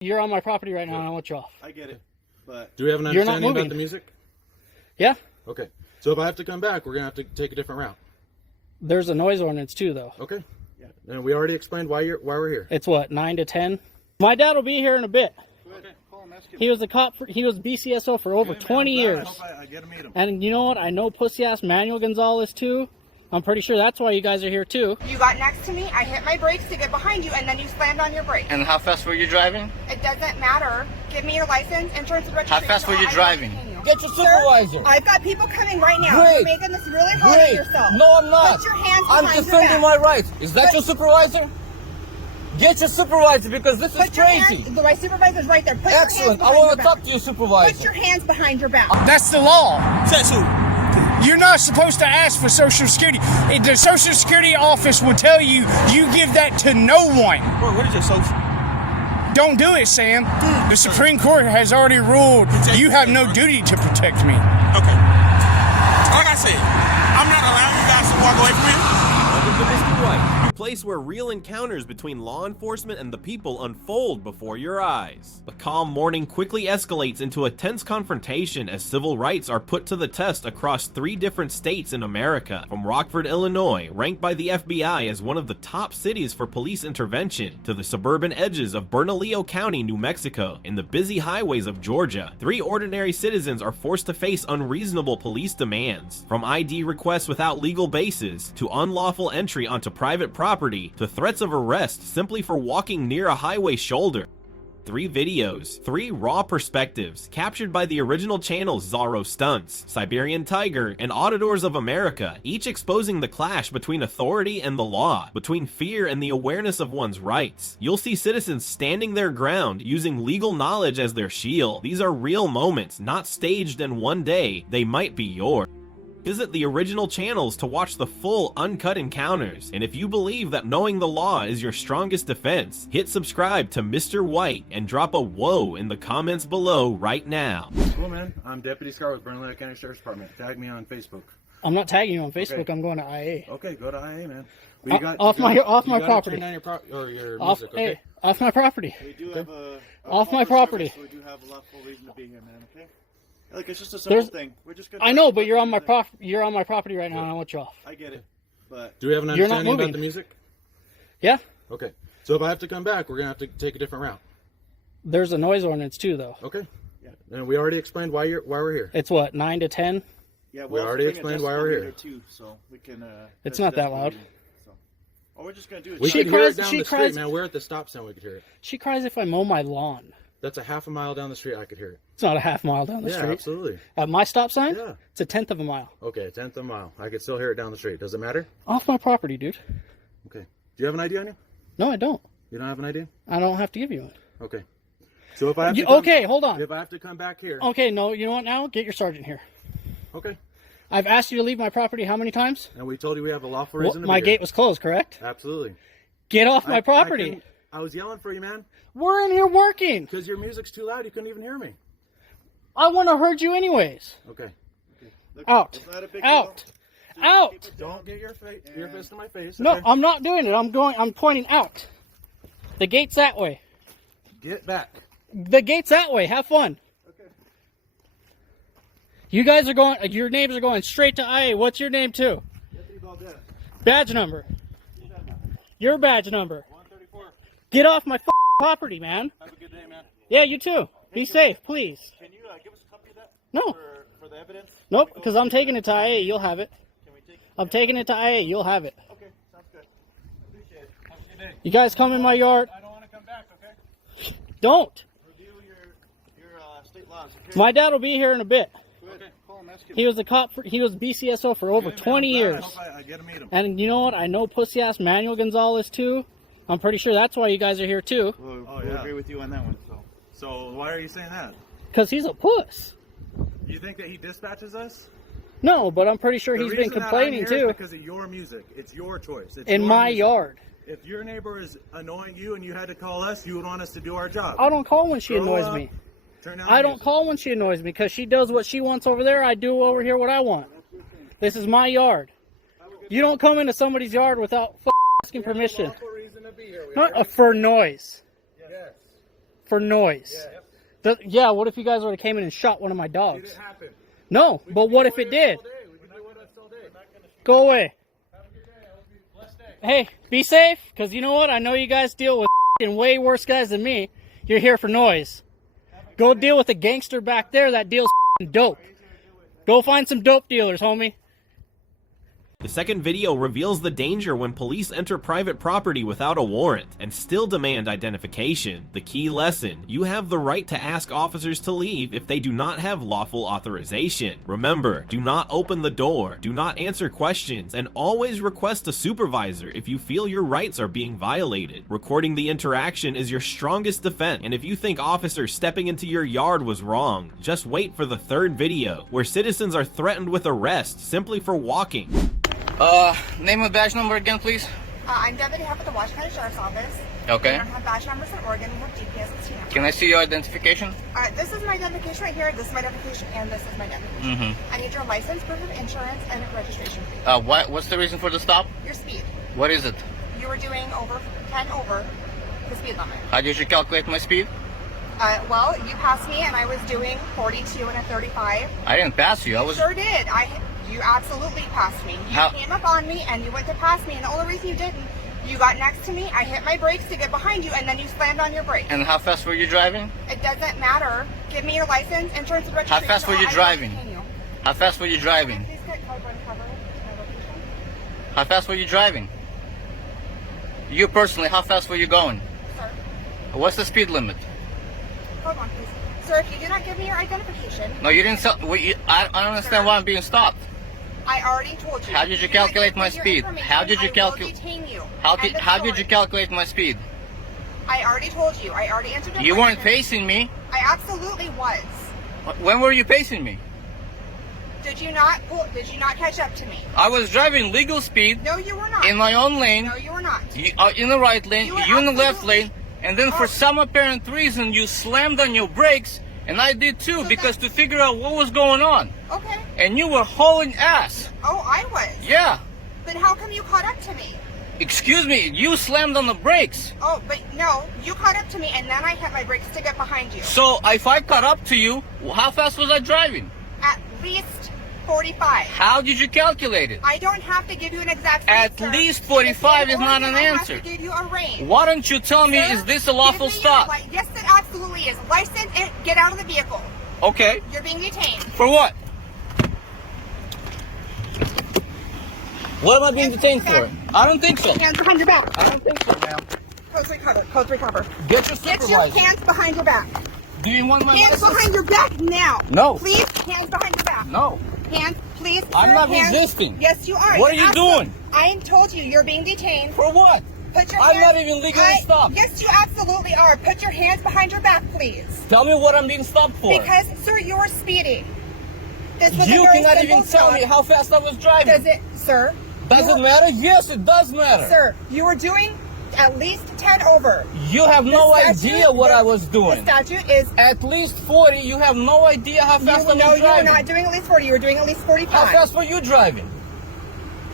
You're on my property right now, and I want you off. I get it, but... Do we have an understanding about the music? Yeah. Okay. So if I have to come back, we're going to have to take a different route. There's a noise ordinance, too, though. Okay. Yeah. And we already explained why we're here. It's what, 9 to 10? My dad will be here in a bit. Okay, call him, ask him. He was a cop. He was BCSO for over 20 years. I hope I get to meet him. And you know what? I know pussy-ass Manuel Gonzalez, too. I'm pretty sure that's why you guys are here, too. You got next to me, I hit my brakes to get behind you, and then you slammed on your brakes. And how fast were you driving? It doesn't matter. Give me your license, insurance, and registration. How fast were you driving? Get your supervisor. Sir, I've got people coming right now. Great. You're making this really hard on yourself. No, I'm not. Put your hands I'm behind your defending back. my rights. Is that your supervisor? Get your supervisor, because this is Put your crazy. hands, my supervisor's right there. Put Excellent. Your I hands want to behind talk your to your back. supervisor. Put your hands behind your back. That's the law. Says who? You're not supposed to ask for Social Security. The Social Security office will tell you, you give that to no one. Bro, what is your social? Don't do it, Sam. The Supreme Court has already ruled you have no duty to protect me. Okay. Like I said, I'm not allowing you guys to walk away from me. Welcome to Mr. White, a place where real encounters between law enforcement and the people unfold before your eyes. The calm morning quickly escalates into a tense confrontation as civil rights are put to the test across 3 different states in America. From Rockford, Illinois, ranked by the FBI as one of the top cities for police intervention, to the suburban edges of Bernalillo County, New Mexico, and the busy highways of Georgia, 3 ordinary citizens are forced to face unreasonable police demands. From ID requests without legal basis, to unlawful entry onto private property, to threats of arrest simply for walking near a highway shoulder. 3 videos, 3 raw perspectives, captured by the original channels Zorro Stunts, Siberian Tiger, and Auditors of America, each exposing the clash between authority and the law, between fear and the awareness of one's rights. You'll see citizens standing their ground, using legal knowledge as their shield. These are real moments, not staged, and one day, they might be yours. Visit the original channels to watch the full, uncut encounters, and if you believe that knowing the law is your strongest defense, hit subscribe to Mr. White and drop a whoa in the comments below right now. Cool, man. I'm Deputy Scar with Bernalillo County Sheriff's Department. Tag me on Facebook. I'm not tagging you on Facebook. Okay. I'm going to IA. Okay, go to IA, man. Off my property. Turn down your Off, music, okay? hey, off my property. We do have a... Off my property. So we do have a lawful reason to be here, man, okay? Like, it's just a simple thing. We're just gonna... I know, but you're on my property right now, and I want you off. I get it, but... Do we have an You're not understanding moving. about the music? Yeah. Okay. So if I have to come back, we're going to have to take a different route. There's a noise ordinance, too, though. Okay. Yeah. And we already explained why we're here. It's what, 9 to 10? Yeah, we already explained why we're here. Too, so we can, it's not that loud. So. All we're just going to do is... We She could hear cries- it down she the cries- street, man. We're at the stop sign. We could hear it. She cries if I mow my lawn. That's a half a mile down the street. I could hear it. It's not a half mile down the street. Yeah, absolutely. At my stop sign? Yeah. It's a 1/10 of a mile. Okay, 1/10 of a mile. I could still hear it down the street. Does it matter? Off my property, dude. Okay. Do you have an ID on you? No, I don't. You don't have an ID? I don't have to give you one. Okay. So if I have to okay, hold on. If I have to come back here. Okay, no, you know what now? Get your sergeant here. Okay. I've asked you to leave my property how many times? And we told you we have a lawful reason to be my here. gate was closed, correct? Absolutely. Get off my property. I was yelling for you, man. We're in here working. Because your music's too loud. You couldn't even hear me. I want to hurt you anyways. Okay. Look, Out. it's not a big Out. deal. Out. Don't get your fist in my face. No, okay? I'm not doing it. I'm pointing out. The gate's that way. Get back. The gate's that way. Have fun. Okay. You guys are going, your names are going straight to IA. What's your name too? Badge number. Your badge number. 134. Get off my property, man. Have a good day, man. Yeah, you too. Be safe, please. Can you give us a copy of that? No. For the evidence? Nope, because I'm taking it to IA. You'll have it. Can we take it? I'm taking it to IA. You'll have it. Okay, sounds good. Appreciate it. Have a good day. You guys come in my yard. I don't want to come back, okay? Don't. Review your state laws, okay? My dad will be here in a bit. Okay, call him, ask him. He was a cop. He was BCSO for over 20 years. I hope I get to meet him. And you know what? I know pussy-ass Manuel Gonzalez, too. I'm pretty sure that's why you guys are here, too. We'll agree with you on that one. So why are you saying that? Because he's a puss. You think that he dispatches us? No, but I'm pretty sure he's been complaining, too. Because of your music. It's your choice. It's In your my music. yard. If your neighbor is annoying you and you had to call us, you would want us to do our job. I don't call when she Grow annoys up, me. Turn down I the don't music. call when she annoys me because she does what she wants over there. I do over here what I want. This is my yard. You don't come into somebody's yard without asking permission. Reason to be here. Not for noise. Yes. for noise. Yeah, what if you guys would have came in and shot one of my dogs? Didn't happen. No, but what if it did? Go away. Hey, be safe, because you know what? I know you guys deal with way worse guys than me. You're here for noise. Go deal with a gangster back there that deals dope. Go find some dope dealers, homie. The second video reveals the danger when police enter private property without a warrant and still demand identification. The key lesson: you have the right to ask officers to leave if they do not have lawful authorization. Remember, do not open the door, do not answer questions, and always request a supervisor if you feel your rights are being violated. Recording the interaction is your strongest defense, and if you think officers stepping into your yard was wrong, just wait for the third video, where citizens are threatened with arrest simply for walking. Name and badge number again, please. I'm Deputy Head of the Washington County Sheriff's Office. Okay. We don't have badge numbers in Oregon. We have GPS in China. Can I see your identification? This is my identification right here. This is my identification, and this is my identification. I need your license, proof of insurance, and registration. What's the reason for the stop? Your speed. What is it? You were doing 10 over the speed limit. How did you calculate my speed? Well, you passed me, and I was doing 42 and a 35. I didn't pass you. I was. Sure did. You absolutely passed me. You came up on me, and you went to pass me, and the only reason you didn't, you got next to me, I hit my brakes to get behind you, and then you slammed on your brakes. And how fast were you driving? It doesn't matter. Give me your license, insurance, and registration. How fast were you driving? How fast were you driving? Please get code and cover my location. How fast were you driving? You personally, how fast were you going? Sir, What's the speed limit? hold on, please. Sir, if you do not give me your identification... No, you didn't. I don't understand why I'm being stopped. I already told you. How did you calculate my speed? How did you calculate? I will detain you. How did you calculate my speed? I already told you. I already answered your You weren't question. pacing me. I absolutely was. When were you pacing me? Did you not catch up to me? I was driving legal speed No, you were not. in my own lane. No, you were not. You are in the right lane, You you were in the left absolutely- lane, and then for some apparent reason you slammed on your brakes, and I did too, So because to figure out what was going on. Okay. And you were hauling ass. Oh, I was. Yeah. But how come you caught up to me? Excuse me, you slammed on the brakes. Oh, but no, you caught up to me, and then I hit my brakes to get behind you. So if I caught up to you, how fast was I driving? At least 45. How did you calculate it? I don't have to give you an exact speed, At sir. least 45 If is not you an only answer. I have to give you a range. Why don't you tell me, Sir, is this a lawful give me stop? your yes, it absolutely is. License and get out of the vehicle. Okay. You're being detained. For what? What am I being detained for? I don't think so. Hands behind your back. I don't think so, ma'am. Codes recover. Codes recover. Get your Get supervisor. your hands behind your back. Do you want my Hands license? behind your back now. No. Please, hands behind your back. No. Hands, please. I'm sir, not hands. resisting. Yes, you are. What are You're you doing? I told you, you're being detained. For what? Put your I'm hands. not even legally stopped. Yes, you absolutely are. Put your hands behind your back, please. Tell me what I'm being stopped for. Because, sir, you were speeding. This was You a very cannot simple even tell me stop. how fast I was driving. Does it, sir? Does you it were- matter? Yes, it does matter. Sir, you were doing at least 10 over. You have no The statute- idea what I was The doing. statute is... At least 40, you have no idea how fast I was No, you were driving. not doing at least 40. You were doing at least 45. How fast were you driving?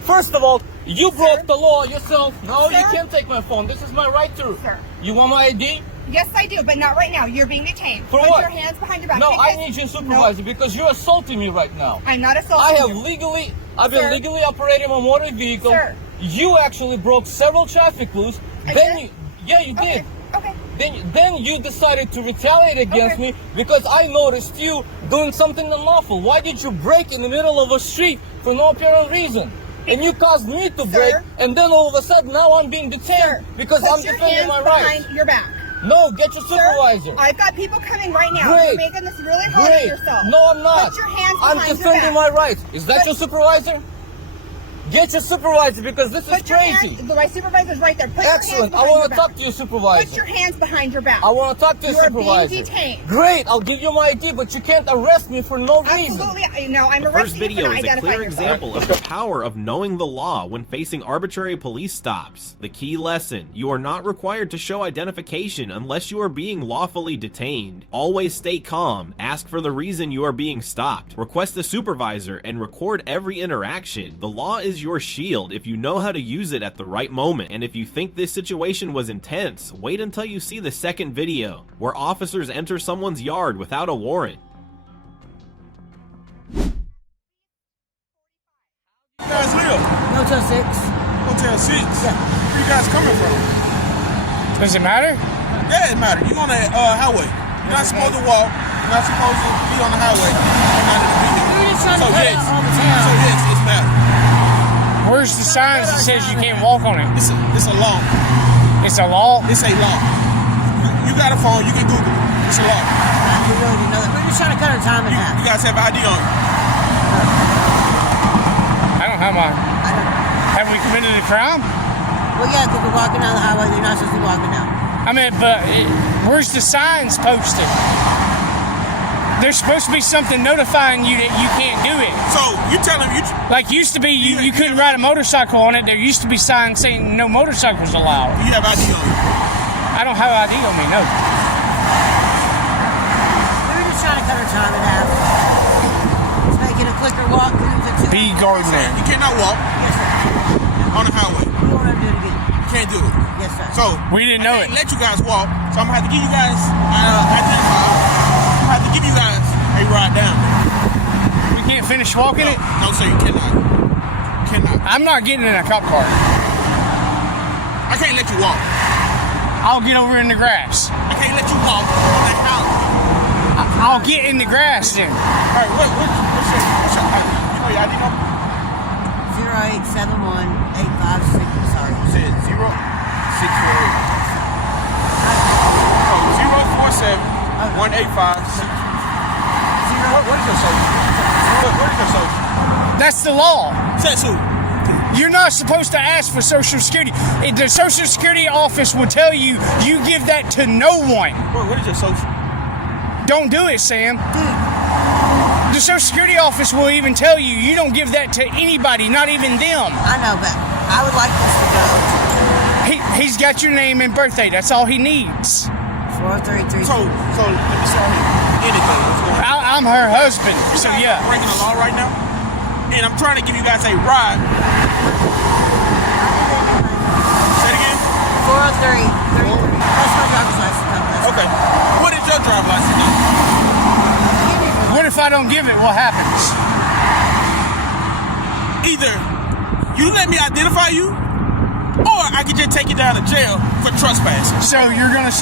First of all, you broke the law yourself. No, you Sir? can't take my phone. This is my right to. Sir. You want my ID? Yes, I do, but not right now. You're being detained. For Put what? your hands behind your back. No, I Because- need your supervisor because you're assaulting me right now. I'm not assaulting I have you. I've been Sir. legally operating my motor vehicle. Sir. You actually broke several traffic rules. I Then did? you did. Okay. Then you decided to retaliate against Okay. me because I noticed you doing something unlawful. Why did you brake in the middle of a street for no apparent reason? And you caused me to brake, and then all of a sudden now I'm being detained Sir, because put I'm your defending hands my rights. behind your back. No, get your Sir, supervisor. I've got people coming right now. Great. You're making this really hard on Great. yourself. No, I'm not. Put your hands I'm behind your defending back. my rights. Is that Put- your supervisor? Get your supervisor because this is Put your crazy. hands, my supervisor's right there. Put Excellent. your I hands want to behind talk your to your back. supervisor. Put your hands behind your back. I want to talk to your You are supervisor. being detained. Great. I'll give you my ID, but you can't arrest me for no reason. Absolutely. No, I'm The first arresting you video for not is a identifying clear yourself. example of the power of knowing the law when facing arbitrary police stops. The key lesson: you are not required to show identification unless you are being lawfully detained. Always stay calm, ask for the reason you are being stopped, request a supervisor, and record every interaction. The law is your shield if you know how to use it at the right moment. And if you think this situation was intense, wait until you see the second video, where officers enter someone's yard without a warrant. You guys live? Motel 6. Hotel 6? Yeah. Where you guys coming from? Does it matter? Yeah, it matters. You on the highway. You're not supposed to walk. You're not supposed to be on the highway. You're not in the vehicle. We're just trying to So cut yes. out all the town. So yes, it's matter. Where's the signs that says you can't walk on it? It's a law. It's a law? It's a law. You got a phone. You can Google it. It's a law. We really didn't know that. We're just trying to cut our time in half. You guys have ID on you. I don't have my... I don't. Have we committed a crime? Well, yeah, because we're walking down the highway. They're not supposed to be walking down. I mean, but where's the signs posted? There's supposed to be something notifying you that you can't do it. So you telling me Like used to be, you couldn't ride a motorcycle on it. There used to be signs saying no motorcycles allowed. you have ID on you? I don't have ID on me, no. We were just trying to cut our time in half. Let's make it a quicker walk. B. Gardner. You cannot walk Yes, sir. on the highway. We won't ever do it again. You can't do it. Yes, sir. So We didn't know I it. can't let you guys walk. So I'm gonna have to give you guys identify. I'm gonna have to give you guys a ride down. We can't finish walking it? No, sir, you cannot. You cannot. I'm not getting in a cop car. I can't let you walk. I'll get over in the grass. I can't let you walk on that house. I'll get in the grass then. All right, what's your ID? You know your ID number? 0871856. Sorry. You said 0648. Oh, 047-185-6. What is your social? What is your social? That's the law. Says who? You're not supposed to ask for Social Security. The Social Security office will tell you, you give that to no one. What is your social? Don't do it, Sam. The Social Security office will even tell you, you don't give that to anybody, not even them. I know, but I would like this to go. He's got your name and birthday. That's all he needs. 433. So let me see anything. What's going on? I'm her husband, so yeah. I'm breaking the law right now, and I'm trying to give you guys a ride. Say it again. 403. That's my driver's license number. Okay. What is your driver's license number? What if I don't give it? What happens? Either you let me identify you, or I can just take you down to jail for trespassing. So you're gonna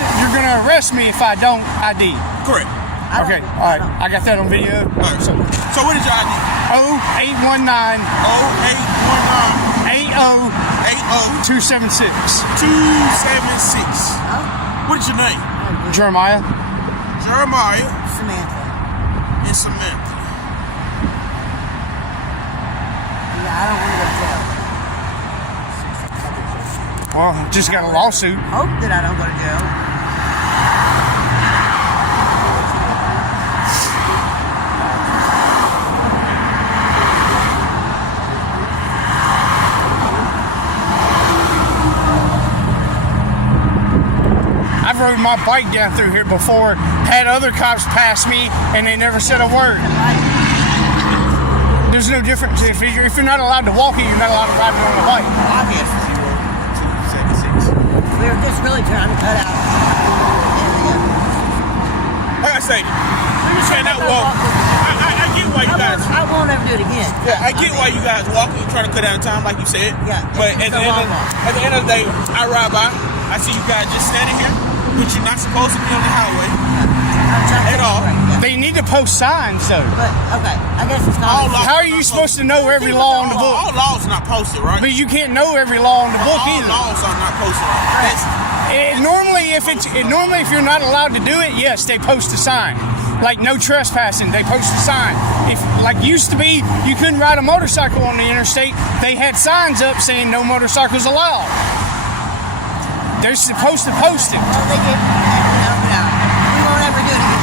arrest me if I don't ID? Correct. Okay, all right. I got that on video. All right. So what is your ID? 0819 0819 80 276. 276. What is your name? Jeremiah. Jeremiah Samantha. and Samantha. Yeah, I don't want to go to jail. Well, just got a lawsuit. Hope that I don't go to jail. I've rode my bike down through here before, had other cops pass me, and they never said a word. There's no difference. If you're not allowed to walk it, you're not allowed to ride it on a bike. Obviously. 276. We were just really trying to cut out. Like I say, you cannot walk. I get why you guys. I won't ever do it again. Yeah, I get why you guys walking, trying to cut down time, like you said. Yeah. But at the end of the day, I ride by, I see you guys just standing here, which you're not supposed to be on the highway at all. They need to post signs, though. But okay, I guess it's not. How are you supposed to know every law in the book? All laws are not posted, right? But you can't know every law in the book All either. laws are not posted, right? Normally, if you're not allowed to do it, yes, they post a sign. Like no trespassing, they post a sign. If like used to be, you couldn't ride a motorcycle on the interstate. They had signs up saying no motorcycles allowed. They're supposed to post it. Well, they did. We won't ever do it again.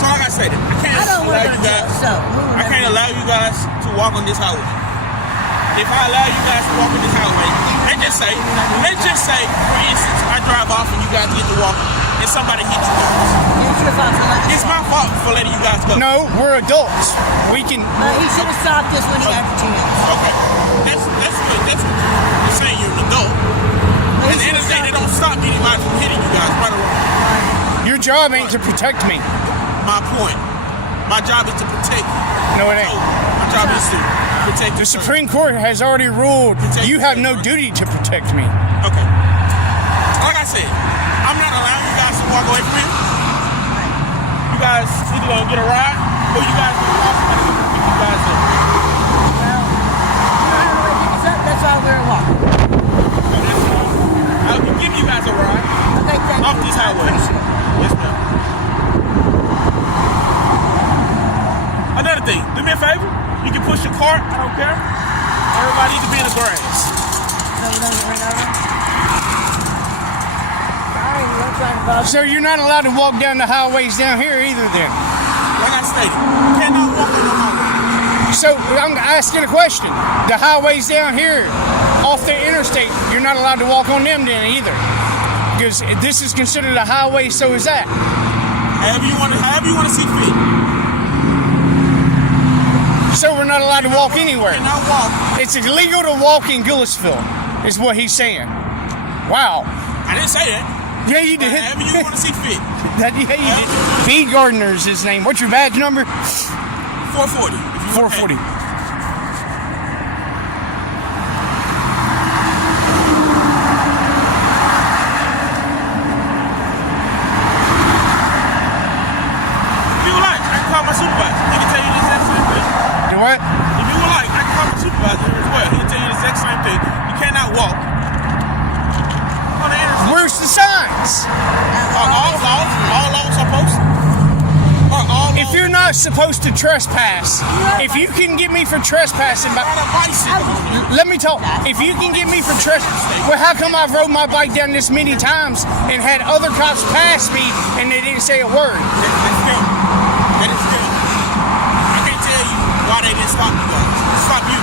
So like I said, I can't allow you guys to walk on this highway. If I allow you guys to walk on this highway, let's just say, for instance, I drive off and you guys get to walk, and and somebody hit you guys. It's your fault for letting It's my fault for letting you guys go. No, we're adults. We can. He should have stopped this when he had the chance. Okay. That's what you're saying. You're an adult. At the end of the day, they don't stop anybody from hitting you guys, right or wrong. Your job ain't to protect me. My point. My job is to protect you. No, it ain't. My job is to protect The you. Supreme Court has already ruled you have no duty to protect me. Okay. Like I said, I'm not allowing you guys to walk away from here. You guys either gonna get a ride or you guys gonna walk somebody to pick you guys up. Well, that's why we're walking. So that's all. I'll be giving you guys a ride. Okay, thank Off you. this I highway. appreciate it. Yes, ma'am. Another thing, do me a favor. You can push your cart. I don't care. Everybody needs to be in the grass. So we don't get run over? Sorry, we're trying to bug you. So you're not allowed to walk down the highways down here either then. Like I stated, you cannot walk on the highway. So I'm asking a question. The highways down here off the interstate, you're not allowed to walk on them then either. Because this is considered a highway, so is that. However you want to see fit. So we're not allowed to walk anywhere. You cannot walk. It's illegal to walk in Gillisville, is what he's saying. Wow. I didn't say that. Yeah, you did. However you want to see fit. Yeah, you did. B. Gardner is his name. What's your badge number? 440. 440. If you would like, I can call my supervisor. He can tell you the exact same thing. Do what? If you would like, I can call my supervisor as well. He can tell you the exact same thing. You cannot walk on the interstate. Where's the signs? Are all laws are posted? Are all If you're not supposed to trespass, if you can get me for trespassing, ride a bicycle. let me talk. If you can get me for trespassing, well, how come I've rode my bike down this many times and had other cops pass me and they didn't say a word? That's fair. That is fair. I can't tell you why they didn't stop you guys. Stop you.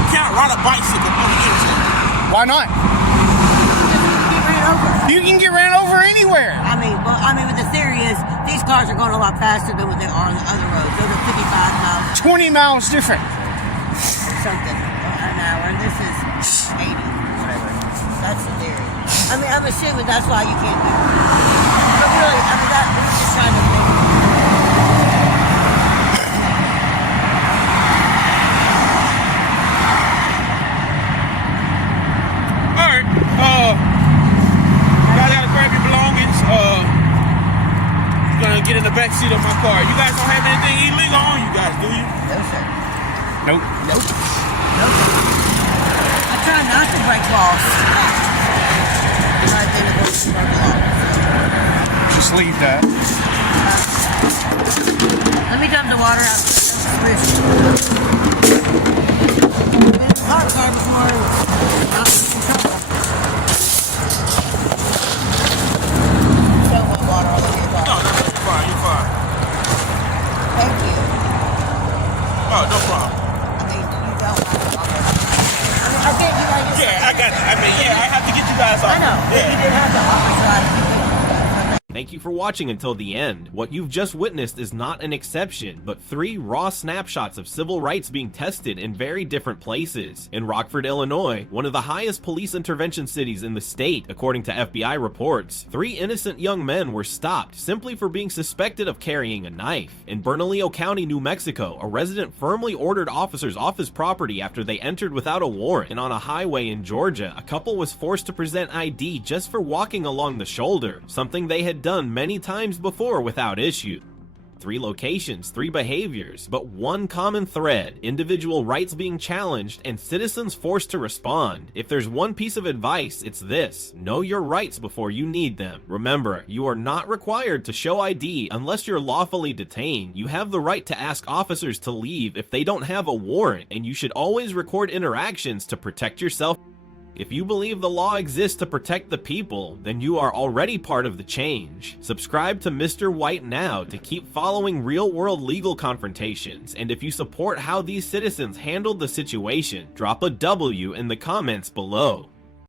You can't ride a bicycle on the interstate. Why not? Get ran over. You can get ran over anywhere. I mean, but the theory is these cars are going a lot faster than what they are on the other roads. Those are 55 miles 20 miles different. or something an hour, and this is 80, whatever. That's the theory. I mean, I'm assuming that's why you can't do it. But really, I mean, we're just trying to make it. All right. You guys gotta grab your belongings. Gonna get in the back seat of my car. You guys don't have anything illegal on you guys, do you? No, sir. Nope. Nope. Nope. I try not to break laws. I think it goes to break laws. Just leave that. Let me dump the water out. Hot car before. Don't want water all over your car. No, you're fine. You're fine. Thank you. Oh, no problem. I mean, you don't have to offer. I mean, okay, you got your. Yeah, I got it. I mean, yeah, I have to get you guys off. I know. Yeah. You didn't have to offer, so I Thank you for watching until the end. What you've just witnessed is not an exception, but 3 raw snapshots of civil rights being tested in very different places. In Rockford, Illinois, one of the highest police intervention cities in the state, according to FBI reports, 3 innocent young men were stopped simply for being suspected of carrying a knife. In Bernalillo County, New Mexico, a resident firmly ordered officers off his property after they entered without a warrant. And on a highway in Georgia, a couple was forced to present ID just for walking along the shoulder, something they had done many times before without issue. 3 locations, 3 behaviors, but one common thread: individual rights being challenged and citizens forced to respond. If there's one piece of advice, it's this: know your rights before you need them. Remember, you are not required to show ID unless you're lawfully detained. You have the right to ask officers to leave if they don't have a warrant, and you should always record interactions to protect yourself. If you believe the law exists to protect the people, then you are already part of the change. Subscribe to Mr. White now to keep following real-world legal confrontations, and if you support how these citizens handled the situation, drop a W in the comments below.